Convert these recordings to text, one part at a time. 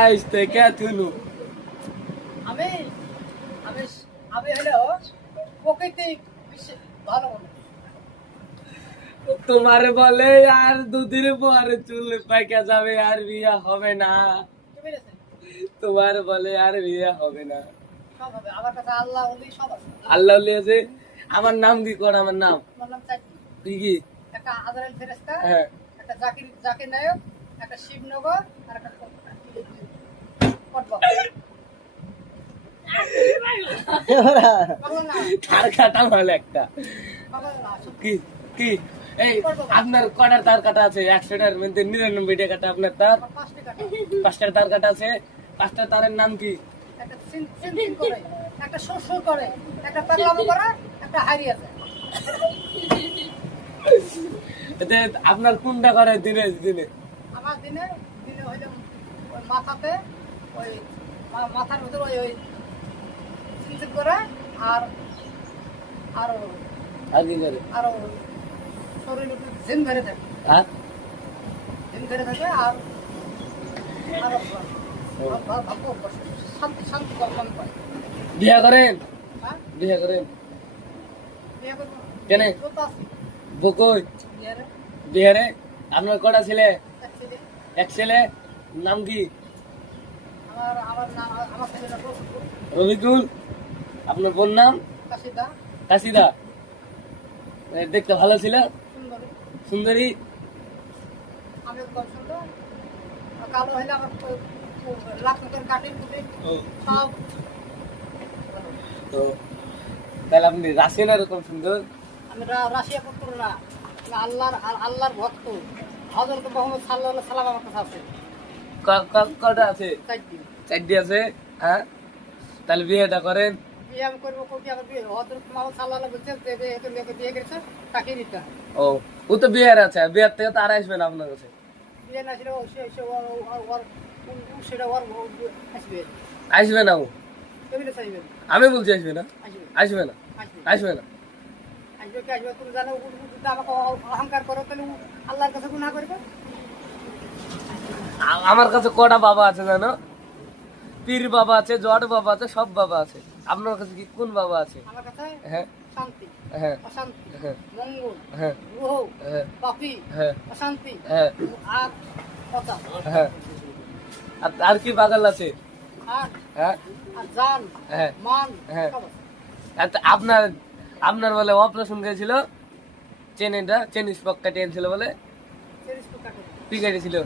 আইস থেকে থুলু আমি আমি আমি হলো প্রকৃতি ভালো মানুষ। তোমার বলে আর দুদিন পরে চুল পাইকা যাবে আর বিয়া হবে না। কি বলেছেন? তোমার বলে আর বিয়া হবে না। সব হবে আমার কাছে আল্লাহ ওলি সব আছে। আল্লাহ লিয়েছে। আমার নাম কি কর? আমার নাম আমার নাম চাইছি কি কি? একটা আজরাইল ফেরেশতা, হ্যাঁ একটা জাকির নায়ক, একটা শিবনগর আর একটা পটবা। পাগল না, তার কাটা ভালো একটা পাগল না, কি কি এই আপনার কটার তার কাটা আছে? 100টার মধ্যে 99টা কাটা আপনার তার। আমার 5টি কাটা। 5টার তার কাটা আছে। 5টা তারের নাম কি? একটা সিন করে, একটা সুর করে, একটা পাগলামো করে, একটা হারিয়ে যায়। এতে আপনার কোনটা করে দিনে দিনে? আমার দিনে দিনে হইলে ওই মাথাতে ওই মাথার ভিতরে ওই ওই সিন করে আর আর আর কি করে? আর শরীর জিন ধরে থাকে, আর জিন ধরে থাকে আর আর ভাগ্য শান্তি শান্তি কর্ম করে। বিয়া করেন? হ্যাঁ বিয়া করেন বিয়ে করবো কেন? যত আছে বকই বিয়ারে বিহারে। আপনার কটা ছেলে? একসাথে এক ছেলে। নাম কি? আমার আমার নাম আমার ছেলেরা রবিকুল। আপনার বোন নাম? কাশিদা কাশিদা। দেখতে ভালো ছিল, সুন্দরী। সুন্দরী। আমি কম সুন্দর কালো হইলে আমার লাখ মতন কাটিং কুটিং সব তো তাহলে আপনি রাশিয়ান এরকম সুন্দর? আমি রাশিয়া পুত্র না, আমি আল্লাহর ভক্ত। হযরত মুহাম্মদ সাল্লাল্লাহু আলাইহি সাল্লাম আমার কাছে আছে। কটা আছে? 4 দিন 4টি আছে। হ্যাঁ, তাহলে বিয়েটা করেন। বিয়ে আমি করবো কোটি আমার বিয়ে হযরত মুহাম্মদ সাল্লাল্লাহু আলাইহি বলছেন যে একে মেয়েকে বিয়ে করেছে তাকে নিতে হয়। ও তো বিয়ের আছে, বিয়ের থেকে তো আর আসবে না আপনার কাছে। বিয়ে না ছিল সে ওর সেটা ওর আসবে আসবে না ও। কেমনে চাইবে? আমি বলছি আসবে না। আসবে আসবে না, আসবে আসবে না। আসবে কি আসবে তুমি জানো? যদি আমাকে অহংকার করো তাহলে আল্লাহর কাছে গুনাহ করবে। আমার কাছে কটা বাবা আছে জানো? পীর বাবা আছে, জট বাবা আছে, সব বাবা আছে। আপনার কাছে কি কোন বাবা আছে? আমার কাছে হ্যাঁ শান্তি, হ্যাঁ অশান্তি, হ্যাঁ মঙ্গল, হ্যাঁ গ্রহ, হ্যাঁ পাপি, হ্যাঁ অশান্তি হ্যাঁ আর কথা হ্যাঁ। আর কি পাগল আছে? আর হ্যাঁ আর জান হ্যাঁ মান হ্যাঁ। সব আছে। আচ্ছা, আপনার আপনার বলে অপারেশন করেছিল, চেনিস পক্কা টেনছিল বলে, সেরিস তো কাটে কি কেটেছিল?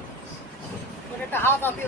ওটা একটা হাত আছে